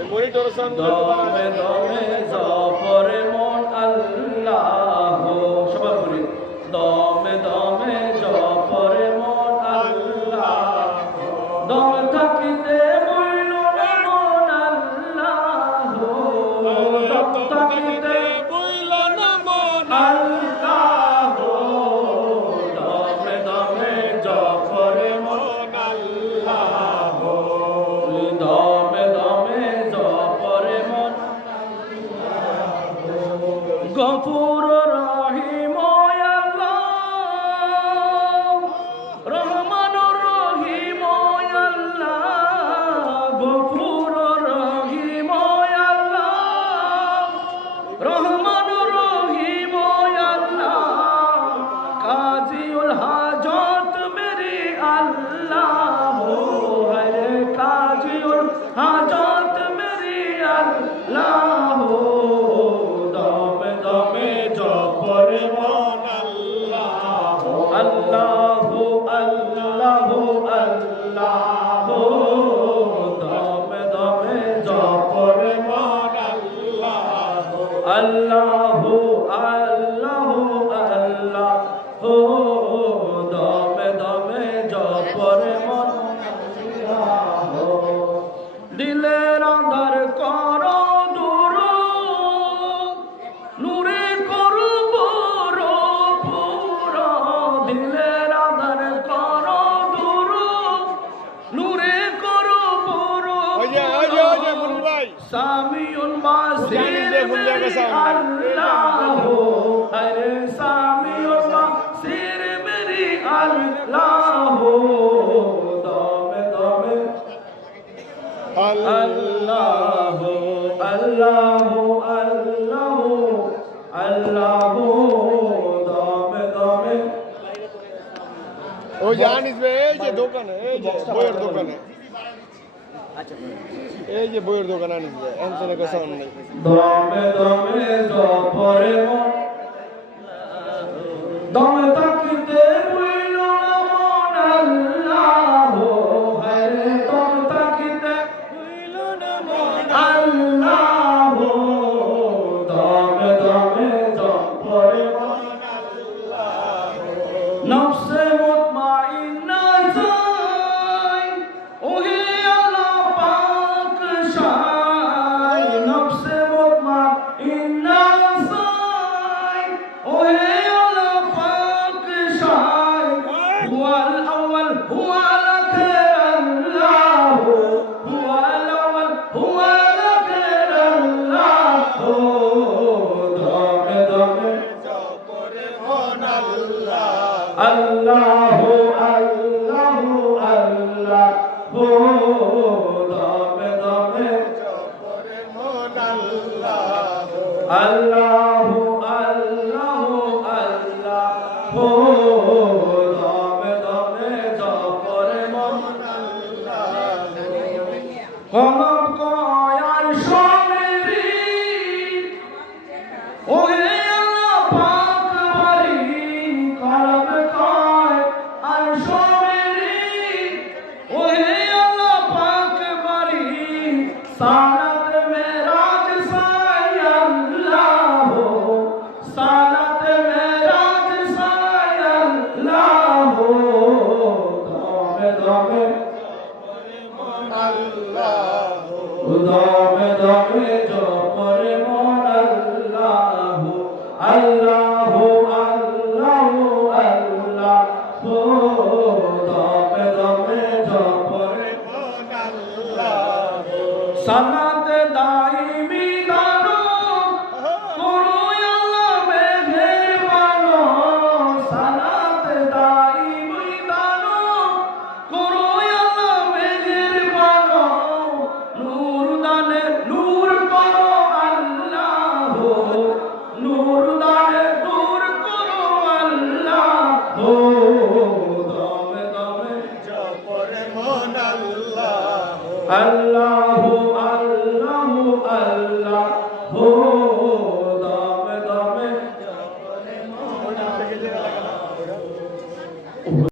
দমে দমে জপরে মন আল্লাহ সবাই বলি দমে দমে জপরে মন আল্লাহ দম থাকিতে বইল না মন আল্লাহ দম থাকিতে বইল না মন আল্লাহ দমে দমে জপরে মন আল্লাহ দমে দমে জপরে মন গফুর রহিম আল্লাহ রহমানুর রহিম আল্লাহ গফুর রহিম আল্লাহ রহমানুর রহিম আল্লাহ কাজিউল হাজত মেরি আল্লাহ হরে কাজিউল হাজত মেরি আল্লাহ দমে দমে জপরে মন আল্লাহ আল্লাহ আল্লাহ আল্লাহ দমে দমে জপরে মন আল্লাহ আল্লাহ আল্লাহ আল্লাহ দমে দমে জপরে মন দিলের আধার কর দূর নূরে করু বড় পুর দিলের আধার কর দূর নূরে করু বড় সামিউল মাসির আল্লাহ হরে সামিউল মাসির মেরি আল্লাহ দমে দমে আল্লাহ আল্লাহ আল্লাহ আল্লাহ দমে দমে ওই জানিস এই যে দোকানে এই যে বইয়ের দোকানে এই যে বইয়ের দোকান আনিস এমসনে কথা নেই দমে দমে জপরে মন দমে থাকিতে বইল না মন আল্লাহ হরে দমে থাকিতে বইল না মন আল্লাহ দমে দমে জপরে মন আল্লাহ নফসে মুতমাইন্না যাই ওহে আল্লাহ পাক শাই নফসে মুতমাইন্না যাই ওহে আল্লাহ পাক শাই হুয়াল আউয়াল হুয়াল আখির আল্লাহ হুয়াল আউয়াল হুয়াল আখির আল্লাহ দমে দমে জপরে মন আল্লাহ আল্লাহ আল্লাহ আল্লাহ দমে দমে জপরে মন আল্লাহ আল্লাহ আল্লাহ আল্লাহ দমে দমে জপরে মন আল্লাহ কলম কয়ার সমেরি ওহে আল্লাহ পাক বাড়ি কলম কয় আর সমেরি ওহে আল্লাহ পাক বাড়ি সালাত মেরাজ সাই আল্লাহ সালাত মেরাজ সাই আল্লাহ দমে দমে দমে দমে জপরে মন আল্লাহ আল্লাহ আল্লাহ আল্লাহ দমে দমে জপরে মন আল্লাহ সালাত দাইমি দানো করো আল্লাহ মেহেরবানো সালাত দাইমি দানো করো আল্লাহ মেহেরবানো নূর দানে নূর করো আল্লাহ নূর দানে নূর করো আল্লাহ দমে দমে জপরে মন আল্লাহ আল্লাহ